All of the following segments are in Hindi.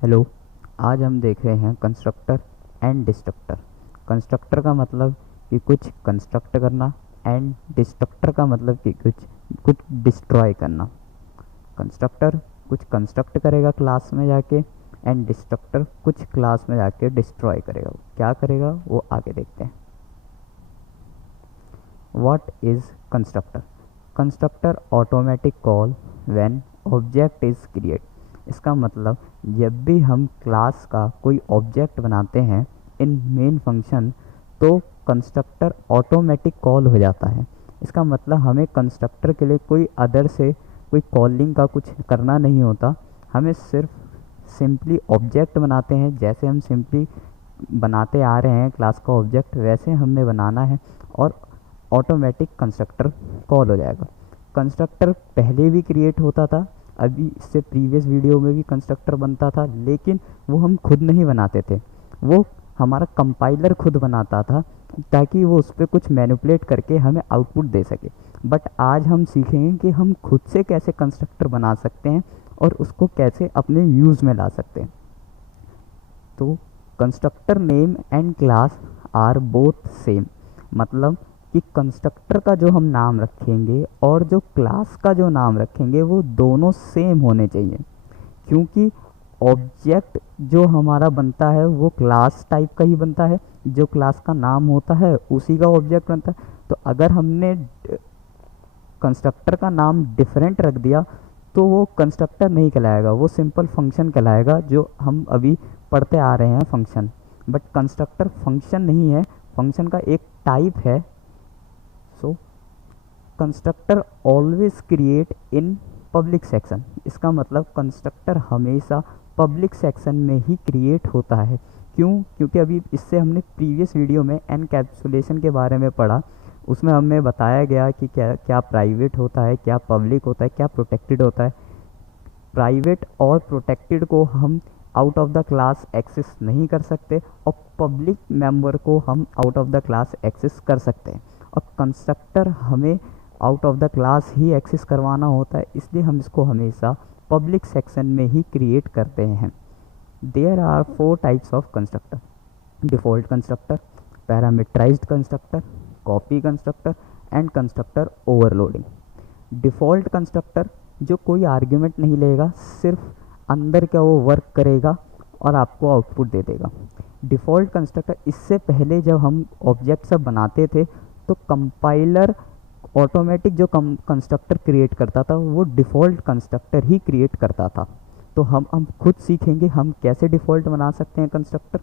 हेलो। आज हम देख रहे हैं कंस्ट्रक्टर एंड डिस्ट्रक्टर। कंस्ट्रक्टर का मतलब कि कुछ कंस्ट्रक्ट करना, एंड डिस्ट्रक्टर का मतलब कि कुछ कुछ डिस्ट्रॉय करना। कंस्ट्रक्टर कुछ कंस्ट्रक्ट करेगा क्लास में जाके, एंड डिस्ट्रक्टर कुछ क्लास में जाके डिस्ट्रॉय करेगा। क्या करेगा वो आगे देखते हैं। What is constructor? Constructor automatic call when object is create. इसका मतलब जब भी हम क्लास का कोई ऑब्जेक्ट बनाते हैं इन मेन फंक्शन, तो कंस्ट्रक्टर ऑटोमेटिक कॉल हो जाता है। इसका मतलब हमें कंस्ट्रक्टर के लिए कोई अदर से कोई कॉलिंग का कुछ करना नहीं होता। हमें सिर्फ सिंपली ऑब्जेक्ट बनाते हैं, जैसे हम सिंपली बनाते आ रहे हैं क्लास का ऑब्जेक्ट, वैसे हमने बनाना है और ऑटोमेटिक कंस्ट्रक्टर कॉल हो जाएगा। कंस्ट्रक्टर पहले भी क्रिएट होता था, अभी इससे प्रीवियस वीडियो में भी कंस्ट्रक्टर बनता था, लेकिन वो हम खुद नहीं बनाते थे, वो हमारा कंपाइलर खुद बनाता था ताकि वो उस पर कुछ मैनिपुलेट करके हमें आउटपुट दे सके। बट आज हम सीखेंगे कि हम खुद से कैसे कंस्ट्रक्टर बना सकते हैं और उसको कैसे अपने यूज़ में ला सकते हैं। तो constructor name and class are both same. मतलब कि कंस्ट्रक्टर का जो हम नाम रखेंगे और जो क्लास का जो नाम रखेंगे वो दोनों सेम होने चाहिए, क्योंकि ऑब्जेक्ट जो हमारा बनता है वो क्लास टाइप का ही बनता है। जो क्लास का नाम होता है उसी का ऑब्जेक्ट बनता है। तो अगर हमने कंस्ट्रक्टर का नाम डिफरेंट रख दिया तो वो कंस्ट्रक्टर नहीं कहलाएगा, वो सिंपल फंक्शन कहलाएगा, जो हम अभी पढ़ते आ रहे हैं फंक्शन। बट कंस्ट्रक्टर फंक्शन नहीं है, फंक्शन का एक टाइप है। So constructor always create in public section. इसका मतलब कंस्ट्रक्टर हमेशा पब्लिक सेक्शन में ही क्रिएट होता है। क्यों? क्योंकि अभी इससे हमने प्रीवियस वीडियो में एनकैप्सुलेशन के बारे में पढ़ा। उसमें हमें बताया गया कि क्या क्या प्राइवेट होता है, क्या पब्लिक होता है, क्या प्रोटेक्टेड होता है। प्राइवेट और प्रोटेक्टेड को हम out of the class access नहीं कर सकते, और पब्लिक मेंबर को हम out of the class access कर सकते हैं। और कंस्ट्रक्टर हमें आउट ऑफ द क्लास ही एक्सेस करवाना होता है, इसलिए हम इसको हमेशा पब्लिक सेक्शन में ही क्रिएट करते हैं। There are 4 types of constructor: default constructor, parameterized constructor, copy constructor and constructor overloading. Default constructor जो कोई आर्ग्यूमेंट नहीं लेगा, सिर्फ अंदर का वो वर्क करेगा और आपको आउटपुट दे देगा। डिफ़ॉल्ट कंस्ट्रक्टर, इससे पहले जब हम ऑब्जेक्ट सब बनाते थे तो कंपाइलर ऑटोमेटिक जो कंस्ट्रक्टर क्रिएट करता था वो डिफ़ॉल्ट कंस्ट्रक्टर ही क्रिएट करता था। तो हम खुद सीखेंगे हम कैसे डिफ़ॉल्ट बना सकते हैं कंस्ट्रक्टर।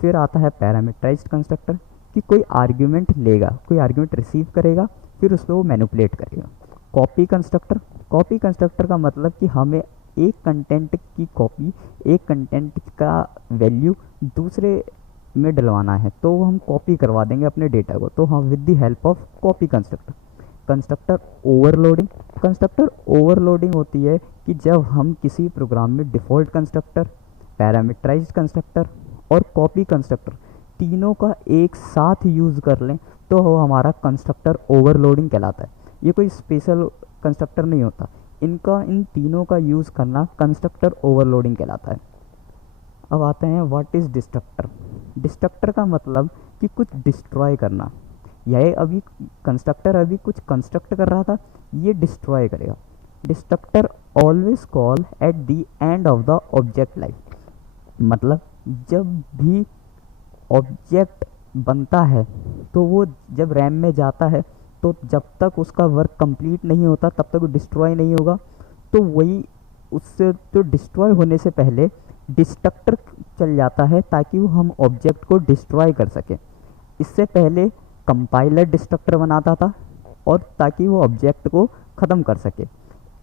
फिर आता है पैरामीटराइज्ड कंस्ट्रक्टर, कि कोई आर्ग्यूमेंट लेगा, कोई आर्ग्यूमेंट रिसीव करेगा, फिर उस पर वो मैनिपुलेट करेगा। कॉपी कंस्ट्रक्टर, कॉपी कंस्ट्रक्टर का मतलब कि हमें एक कंटेंट की कॉपी, एक कंटेंट का वैल्यू दूसरे में डलवाना है, तो वो हम कॉपी करवा देंगे अपने डेटा को, तो हम with the help of copy constructor. Constructor overloading, constructor overloading होती है कि जब हम किसी प्रोग्राम में डिफ़ॉल्ट कंस्ट्रक्टर, पैरामीटराइज्ड कंस्ट्रक्टर और कॉपी कंस्ट्रक्टर तीनों का एक साथ यूज़ कर लें तो वो हमारा कंस्ट्रक्टर ओवरलोडिंग कहलाता है। ये कोई स्पेशल कंस्ट्रक्टर नहीं होता, इन तीनों का यूज़ करना कंस्ट्रक्टर ओवरलोडिंग कहलाता है। अब आते हैं व्हाट इज़ डिस्ट्रक्टर। डिस्ट्रक्टर का मतलब कि कुछ डिस्ट्रॉय करना। यह अभी कंस्ट्रक्टर अभी कुछ कंस्ट्रक्ट कर रहा था, ये डिस्ट्रॉय करेगा। Destructor always call at the end of the object life. मतलब जब भी ऑब्जेक्ट बनता है तो वो जब रैम में जाता है तो जब तक उसका वर्क कंप्लीट नहीं होता तब तक वो डिस्ट्रॉय नहीं होगा। तो वही उससे तो डिस्ट्रॉय होने से पहले डिस्ट्रक्टर चल जाता है ताकि वो हम ऑब्जेक्ट को डिस्ट्रॉय कर सकें। इससे पहले कंपाइलर डिस्ट्रक्टर बनाता था और ताकि वो ऑब्जेक्ट को ख़त्म कर सके।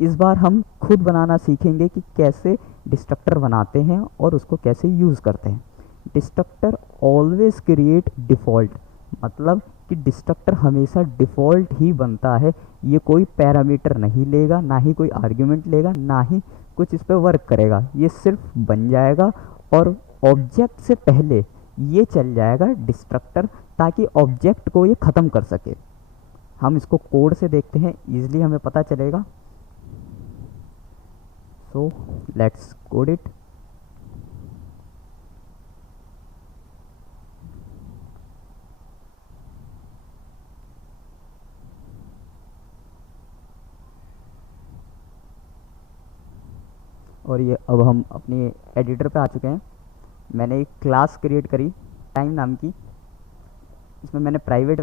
इस बार हम खुद बनाना सीखेंगे कि कैसे डिस्ट्रक्टर बनाते हैं और उसको कैसे यूज़ करते हैं। डिस्ट्रक्टर ऑलवेज क्रिएट डिफ़ॉल्ट, मतलब कि डिस्ट्रक्टर हमेशा डिफ़ॉल्ट ही बनता है। ये कोई पैरामीटर नहीं लेगा, ना ही कोई आर्ग्यूमेंट लेगा, ना ही कुछ इस पर वर्क करेगा। ये सिर्फ बन जाएगा और ऑब्जेक्ट से पहले ये चल जाएगा डिस्ट्रक्टर, ताकि ऑब्जेक्ट को ये ख़त्म कर सके। हम इसको कोड से देखते हैं, ईजिली हमें पता चलेगा। So let's code it. और ये अब हम अपने एडिटर पे आ चुके हैं। मैंने एक क्लास क्रिएट करी टाइम नाम की, इसमें मैंने प्राइवेट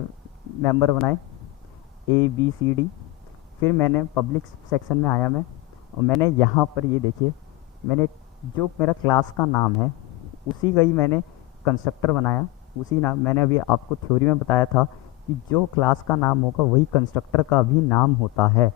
मेंबर बनाए ABCD। फिर मैंने पब्लिक सेक्शन में आया मैं, और मैंने यहाँ पर ये देखिए, मैंने जो मेरा क्लास का नाम है उसी का ही मैंने कंस्ट्रक्टर बनाया। उसी नाम मैंने अभी आपको थ्योरी में बताया था कि जो क्लास का नाम होगा वही कंस्ट्रक्टर का भी नाम होता है।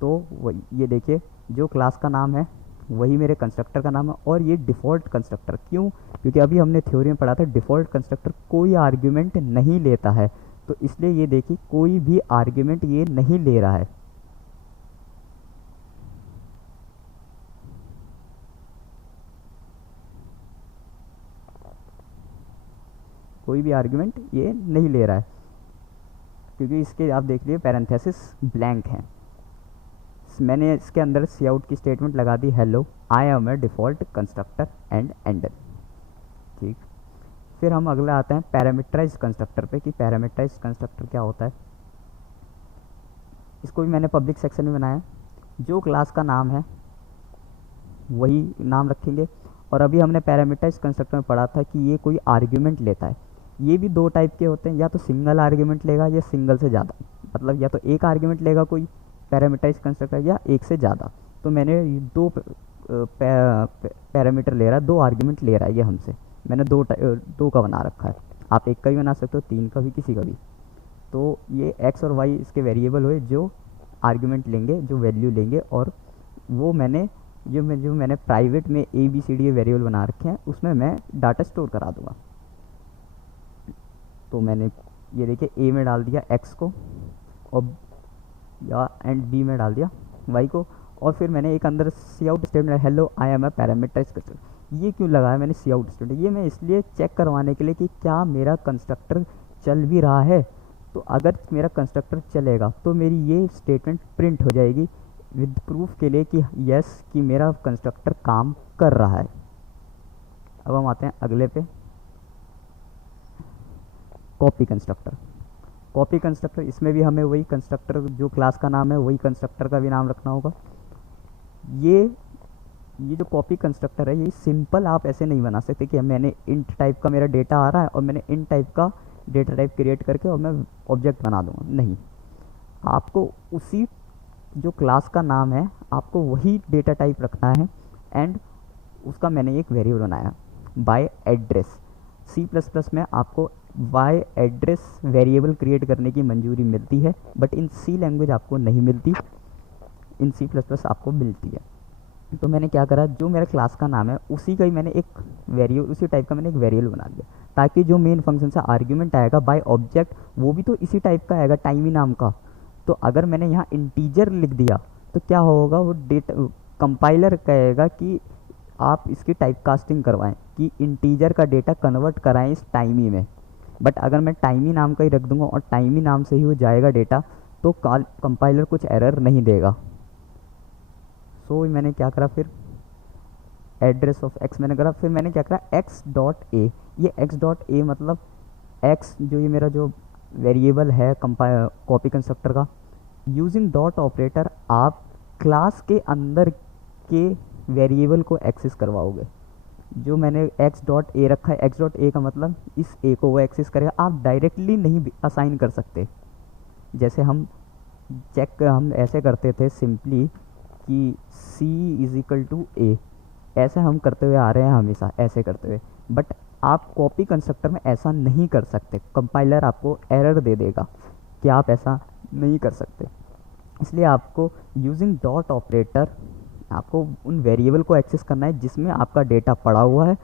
तो वही ये देखिए, जो क्लास का नाम है वही मेरे कंस्ट्रक्टर का नाम है, और ये डिफ़ॉल्ट कंस्ट्रक्टर। क्यों? क्योंकि अभी हमने थ्योरी में पढ़ा था डिफ़ॉल्ट कंस्ट्रक्टर कोई आर्ग्यूमेंट नहीं लेता है, तो इसलिए ये देखिए कोई भी आर्ग्यूमेंट ये नहीं ले रहा है। कोई भी आर्ग्यूमेंट ये नहीं ले रहा है, क्योंकि इसके आप देख लीजिए पैरेंथेसिस ब्लैंक है। मैंने इसके अंदर सी आउट की स्टेटमेंट लगा दी, hello I am a default constructor and ender. ठीक, फिर हम अगला आते हैं पैरामीटराइज्ड कंस्ट्रक्टर पे, कि पैरामीटराइज्ड कंस्ट्रक्टर क्या होता है। इसको भी मैंने पब्लिक सेक्शन में बनाया। जो क्लास का नाम है वही नाम रखेंगे। और अभी हमने पैरामीटराइज्ड कंस्ट्रक्टर में पढ़ा था कि ये कोई आर्ग्यूमेंट लेता है। ये भी दो टाइप के होते हैं, या तो सिंगल आर्ग्यूमेंट लेगा या सिंगल से ज़्यादा, मतलब या तो एक आर्ग्यूमेंट लेगा कोई पैरामीटराइज्ड कंस्ट्रक्टर, या एक से ज़्यादा। तो मैंने दो पैरामीटर ले रहा है, दो आर्ग्यूमेंट ले रहा है ये हमसे। मैंने दो का बना रखा है, आप एक का भी बना सकते हो, तीन का भी, किसी का भी। तो ये एक्स और वाई इसके वेरिएबल हुए जो आर्ग्यूमेंट लेंगे, जो वैल्यू लेंगे, और वो मैंने जो मैंने प्राइवेट में ABCD वेरिएबल बना रखे हैं उसमें मैं डाटा स्टोर करा दूँगा। तो मैंने ये देखिए A में डाल दिया x को, और या एंड B में डाल दिया y को, और फिर मैंने एक अंदर C out statement, hello I am a parameterized constructor. ये क्यों लगाया मैंने सी आउट स्टेटमेंट? ये मैं इसलिए चेक करवाने के लिए कि क्या मेरा कंस्ट्रक्टर चल भी रहा है। तो अगर मेरा कंस्ट्रक्टर चलेगा तो मेरी ये स्टेटमेंट प्रिंट हो जाएगी विद प्रूफ के लिए कि यस, कि मेरा कंस्ट्रक्टर काम कर रहा है। अब हम आते हैं अगले पे, कॉपी कंस्ट्रक्टर। कॉपी कंस्ट्रक्टर, इसमें भी हमें वही कंस्ट्रक्टर जो क्लास का नाम है वही कंस्ट्रक्टर का भी नाम रखना होगा। ये जो कॉपी कंस्ट्रक्टर है ये सिंपल आप ऐसे नहीं बना सकते कि मैंने इंट टाइप का मेरा डेटा आ रहा है और मैंने इंट टाइप का डेटा टाइप क्रिएट करके और मैं ऑब्जेक्ट बना दूंगा। नहीं, आपको उसी जो क्लास का नाम है आपको वही डेटा टाइप रखना है, एंड उसका मैंने एक वेरिएबल बनाया बाय एड्रेस। C++ में आपको बाय एड्रेस वेरिएबल क्रिएट करने की मंजूरी मिलती है, बट इन C लैंग्वेज आपको नहीं मिलती, इन C++ आपको मिलती है। तो मैंने क्या करा, जो मेरा क्लास का नाम है उसी का ही मैंने एक वेरिएबल, उसी टाइप का मैंने एक वेरिएबल बना दिया, ताकि जो मेन फंक्शन से आर्ग्यूमेंट आएगा बाय ऑब्जेक्ट वो भी तो इसी टाइप का आएगा, टाइमी नाम का। तो अगर मैंने यहाँ इंटीजर लिख दिया तो क्या होगा, वो डेटा कंपाइलर कहेगा कि आप इसकी टाइप कास्टिंग करवाएं, कि इंटीजर का डेटा कन्वर्ट कराएं इस टाइमी में। बट अगर मैं टाइमी नाम का ही रख दूंगा और टाइमी नाम से ही वो जाएगा डेटा, तो कंपाइलर कुछ एरर नहीं देगा। सो मैंने क्या करा, फिर एड्रेस ऑफ एक्स मैंने करा, फिर मैंने क्या करा x.a। ये x.a मतलब x जो ये मेरा जो वेरिएबल है कॉपी कंस्ट्रक्टर का, यूजिंग डॉट ऑपरेटर आप क्लास के अंदर के वेरिएबल को एक्सेस करवाओगे। जो मैंने x.a रखा है, x.a का मतलब इस a को वो एक्सेस करेगा, आप डायरेक्टली नहीं असाइन कर सकते। जैसे हम हम ऐसे करते थे सिंपली कि c = a, ऐसे हम करते हुए आ रहे हैं हमेशा, ऐसे करते हुए। बट आप कॉपी कंस्ट्रक्टर में ऐसा नहीं कर सकते, कंपाइलर आपको एरर दे देगा कि आप ऐसा नहीं कर सकते। इसलिए आपको यूजिंग डॉट ऑपरेटर आपको उन वेरिएबल को एक्सेस करना है जिसमें आपका डेटा पड़ा हुआ है,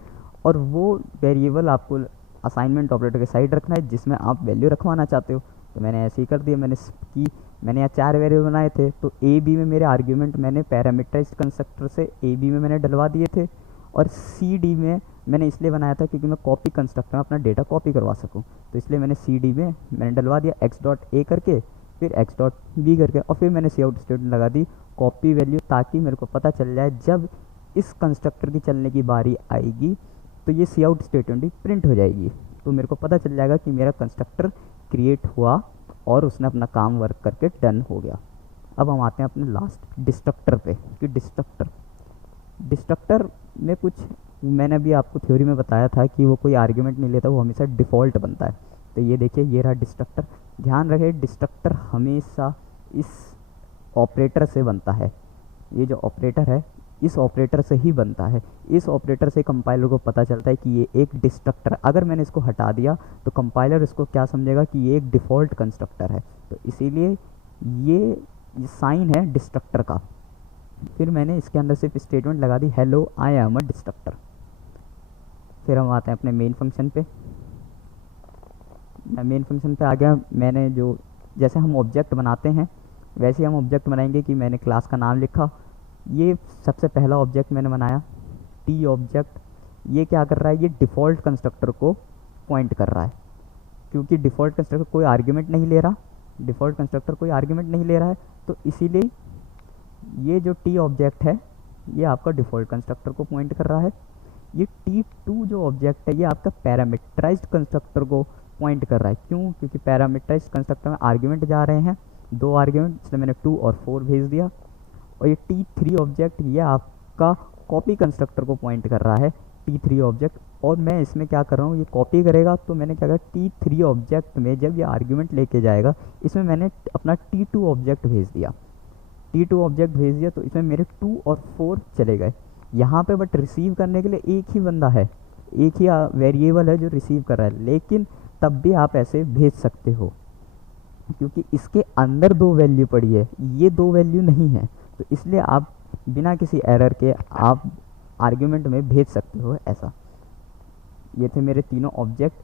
और वो वेरिएबल आपको असाइनमेंट ऑपरेटर के साइड रखना है जिसमें आप वैल्यू रखवाना चाहते हो। तो मैंने ऐसे ही कर दिया, मैंने यहाँ 4 वेरिएबल बनाए थे, तो AB में मेरे आर्ग्यूमेंट मैंने पैरामीटराइज्ड कंस्ट्रक्टर से AB में मैंने डलवा दिए थे, और CD में मैंने इसलिए बनाया था क्योंकि मैं कॉपी कंस्ट्रक्टर में अपना डेटा कॉपी करवा सकूं। तो इसलिए मैंने CD में मैंने डलवा दिया x.a करके, फिर x.b करके, और फिर मैंने सी आउट स्टेटमेंट लगा दी कॉपी वैल्यू, ताकि मेरे को पता चल जाए जब इस कंस्ट्रक्टर की चलने की बारी आएगी तो ये सी आउट स्टेटमेंट भी प्रिंट हो जाएगी। तो मेरे को पता चल जाएगा कि मेरा कंस्ट्रक्टर क्रिएट हुआ और उसने अपना काम वर्क करके डन हो गया। अब हम आते हैं अपने लास्ट डिस्ट्रक्टर पे, कि डिस्ट्रक्टर डिस्ट्रक्टर में कुछ, मैंने अभी आपको थ्योरी में बताया था कि वो कोई आर्ग्यूमेंट नहीं लेता, वो हमेशा डिफ़ॉल्ट बनता है। तो ये देखिए, ये रहा डिस्ट्रक्टर। ध्यान रखें, डिस्ट्रक्टर हमेशा इस ऑपरेटर से बनता है। ये जो ऑपरेटर है, इस ऑपरेटर से ही बनता है। इस ऑपरेटर से कंपाइलर को पता चलता है कि ये एक डिस्ट्रक्टर, अगर मैंने इसको हटा दिया तो कंपाइलर इसको क्या समझेगा कि ये एक डिफ़ॉल्ट कंस्ट्रक्टर है। तो इसीलिए ये साइन है डिस्ट्रक्टर का। फिर मैंने इसके अंदर सिर्फ स्टेटमेंट लगा दी, hello I am a destructor. फिर हम आते हैं अपने मेन फंक्शन पे। मैं मेन फंक्शन पे आ गया। मैंने जो, जैसे हम ऑब्जेक्ट बनाते हैं वैसे हम ऑब्जेक्ट बनाएंगे कि मैंने क्लास का नाम लिखा। ये सबसे पहला ऑब्जेक्ट मैंने बनाया, टी ऑब्जेक्ट। ये क्या कर रहा है, ये डिफ़ॉल्ट कंस्ट्रक्टर को पॉइंट कर रहा है, क्योंकि डिफ़ॉल्ट कंस्ट्रक्टर कोई आर्ग्यूमेंट नहीं ले रहा। डिफ़ॉल्ट कंस्ट्रक्टर कोई आर्ग्यूमेंट नहीं ले रहा है, तो इसीलिए ये जो टी ऑब्जेक्ट है ये आपका डिफ़ॉल्ट कंस्ट्रक्टर को पॉइंट कर रहा है। ये T2 जो ऑब्जेक्ट है ये आपका पैरामीटराइज्ड कंस्ट्रक्टर को पॉइंट कर रहा है। क्यों? क्योंकि पैरामीटराइज्ड कंस्ट्रक्टर में आर्ग्यूमेंट जा रहे हैं, 2 आर्ग्यूमेंट, इसलिए मैंने 2 और 4 भेज दिया। और ये T3 ऑब्जेक्ट ये आपका कॉपी कंस्ट्रक्टर को पॉइंट कर रहा है, T3 ऑब्जेक्ट। और मैं इसमें क्या कर रहा हूँ, ये कॉपी करेगा, तो मैंने क्या कहा, T3 ऑब्जेक्ट में जब ये आर्ग्यूमेंट लेके जाएगा, इसमें मैंने अपना T2 ऑब्जेक्ट भेज दिया। T2 ऑब्जेक्ट भेज दिया तो इसमें मेरे 2 और 4 चले गए यहाँ पे। बट रिसीव करने के लिए एक ही बंदा है, एक ही वेरिएबल है जो रिसीव कर रहा है। लेकिन तब भी आप ऐसे भेज सकते हो, क्योंकि इसके अंदर 2 वैल्यू पड़ी है, ये 2 वैल्यू नहीं है। तो इसलिए आप बिना किसी एरर के आप आर्ग्यूमेंट में भेज सकते हो ऐसा। ये थे मेरे तीनों ऑब्जेक्ट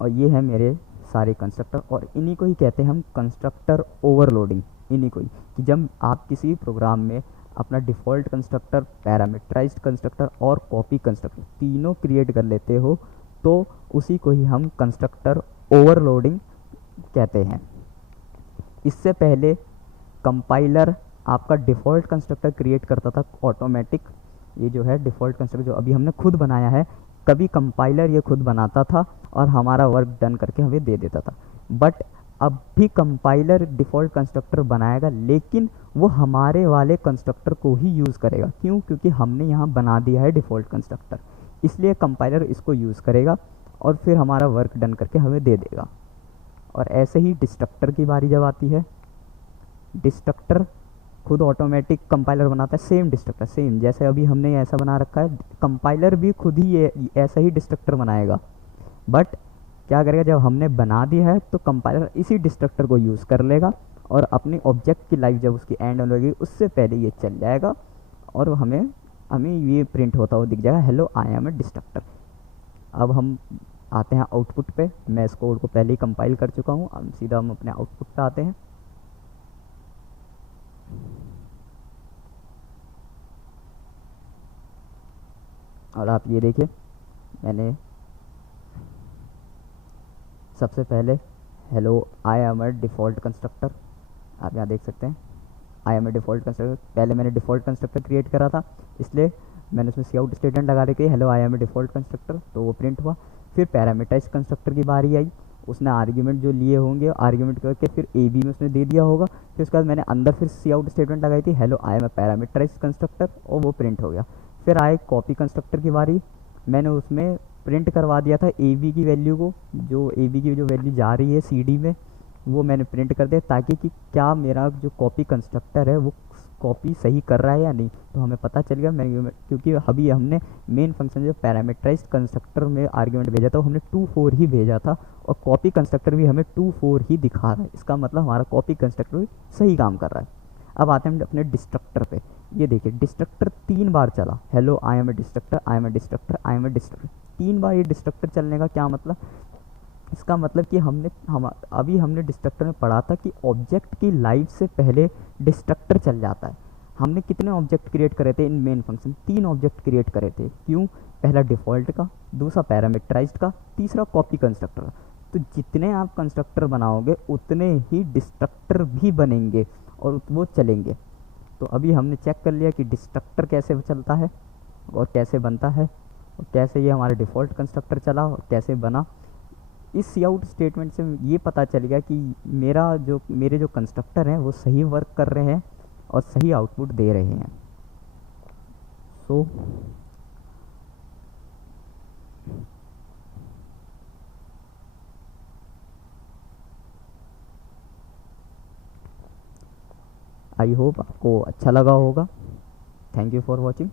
और ये है मेरे सारे कंस्ट्रक्टर, और इन्हीं को ही कहते हैं हम कंस्ट्रक्टर ओवरलोडिंग। इन्हीं को ही, कि जब आप किसी प्रोग्राम में अपना डिफ़ॉल्ट कंस्ट्रक्टर, पैरामीटराइज्ड कंस्ट्रक्टर और कॉपी कंस्ट्रक्टर तीनों क्रिएट कर लेते हो, तो उसी को ही हम कंस्ट्रक्टर ओवरलोडिंग कहते हैं। इससे पहले कंपाइलर आपका डिफ़ॉल्ट कंस्ट्रक्टर क्रिएट करता था ऑटोमेटिक। ये जो है डिफ़ॉल्ट कंस्ट्रक्टर जो अभी हमने खुद बनाया है, कभी कंपाइलर ये खुद बनाता था और हमारा वर्क डन करके हमें दे देता था। बट अब भी कंपाइलर डिफ़ॉल्ट कंस्ट्रक्टर बनाएगा, लेकिन वो हमारे वाले कंस्ट्रक्टर को ही यूज़ करेगा। क्यों? क्योंकि हमने यहाँ बना दिया है डिफ़ॉल्ट कंस्ट्रक्टर, इसलिए कंपाइलर इसको यूज़ करेगा और फिर हमारा वर्क डन करके हमें दे देगा। और ऐसे ही डिस्ट्रक्टर की बारी जब आती है, डिस्ट्रक्टर खुद ऑटोमेटिक कंपाइलर बनाता है। सेम डिस्ट्रक्टर, सेम जैसे अभी हमने ऐसा बना रखा है, कंपाइलर भी खुद ही ये ऐसा ही डिस्ट्रक्टर बनाएगा। बट क्या करेगा, जब हमने बना दिया है तो कंपाइलर इसी डिस्ट्रक्टर को यूज़ कर लेगा और अपनी ऑब्जेक्ट की लाइफ जब उसकी एंड होने लगेगी उससे पहले ये चल जाएगा और हमें ये प्रिंट होता हुआ दिख जाएगा, hello I am a destructor. अब हम आते हैं आउटपुट पे। मैं इस कोड को पहले ही कंपाइल कर चुका हूँ, अब सीधा हम अपने आउटपुट पे आते हैं। और आप ये देखिए, मैंने सबसे पहले hello I am a default constructor, आप यहाँ देख सकते हैं I am a default constructor. पहले मैंने डिफ़ॉल्ट कंस्ट्रक्टर क्रिएट करा था, इसलिए मैंने उसमें सी आउट स्टेटमेंट लगा रखी है hello I am a default constructor, तो वो प्रिंट हुआ। फिर पैरामीटराइज्ड कंस्ट्रक्टर की बारी आई, उसने आर्ग्यूमेंट जो लिए होंगे आर्ग्यूमेंट करके फिर ए बी में उसने दे दिया होगा। फिर उसके बाद मैंने अंदर फिर सी आउट स्टेटमेंट लगाई थी hello I am a parameterized constructor, और वो प्रिंट हो गया। फिर आए कॉपी कंस्ट्रक्टर की बारी, मैंने उसमें प्रिंट करवा दिया था ए बी की वैल्यू को, जो ए बी की जो वैल्यू जा रही है सी डी में वो मैंने प्रिंट कर दिया, ताकि कि क्या मेरा जो कॉपी कंस्ट्रक्टर है वो कॉपी सही कर रहा है या नहीं, तो हमें पता चल गया। मैं क्योंकि अभी हमने मेन फंक्शन जो पैरामीटराइज्ड कंस्ट्रक्टर में आर्ग्यूमेंट भेजा था वो हमने 2-4 ही भेजा था, और कॉपी कंस्ट्रक्टर भी हमें 2-4 ही दिखा रहा है। इसका मतलब हमारा कॉपी कंस्ट्रक्टर भी सही काम कर रहा है। अब आते हैं अपने डिस्ट्रक्टर पे। ये देखिए डिस्ट्रक्टर 3 बार चला, hello I am a destructor, I am a destructor, I am a destructor. 3 बार ये डिस्ट्रक्टर चलने का क्या मतलब, इसका मतलब कि अभी हमने डिस्ट्रक्टर में पढ़ा था कि ऑब्जेक्ट की लाइफ से पहले डिस्ट्रक्टर चल जाता है। हमने कितने ऑब्जेक्ट क्रिएट करे थे इन मेन फंक्शन, 3 ऑब्जेक्ट क्रिएट करे थे। क्यों? पहला डिफ़ॉल्ट का, दूसरा पैरामीटराइज्ड का, तीसरा कॉपी कंस्ट्रक्टर का। तो जितने आप कंस्ट्रक्टर बनाओगे उतने ही डिस्ट्रक्टर भी बनेंगे और वो चलेंगे। तो अभी हमने चेक कर लिया कि डिस्ट्रक्टर कैसे चलता है और कैसे बनता है, और कैसे ये हमारा डिफ़ॉल्ट कंस्ट्रक्टर चला और कैसे बना। इस सी आउट स्टेटमेंट से ये पता चल गया कि मेरे जो कंस्ट्रक्टर हैं वो सही वर्क कर रहे हैं और सही आउटपुट दे रहे हैं। सो आई होप आपको अच्छा लगा होगा। Thank you for watching.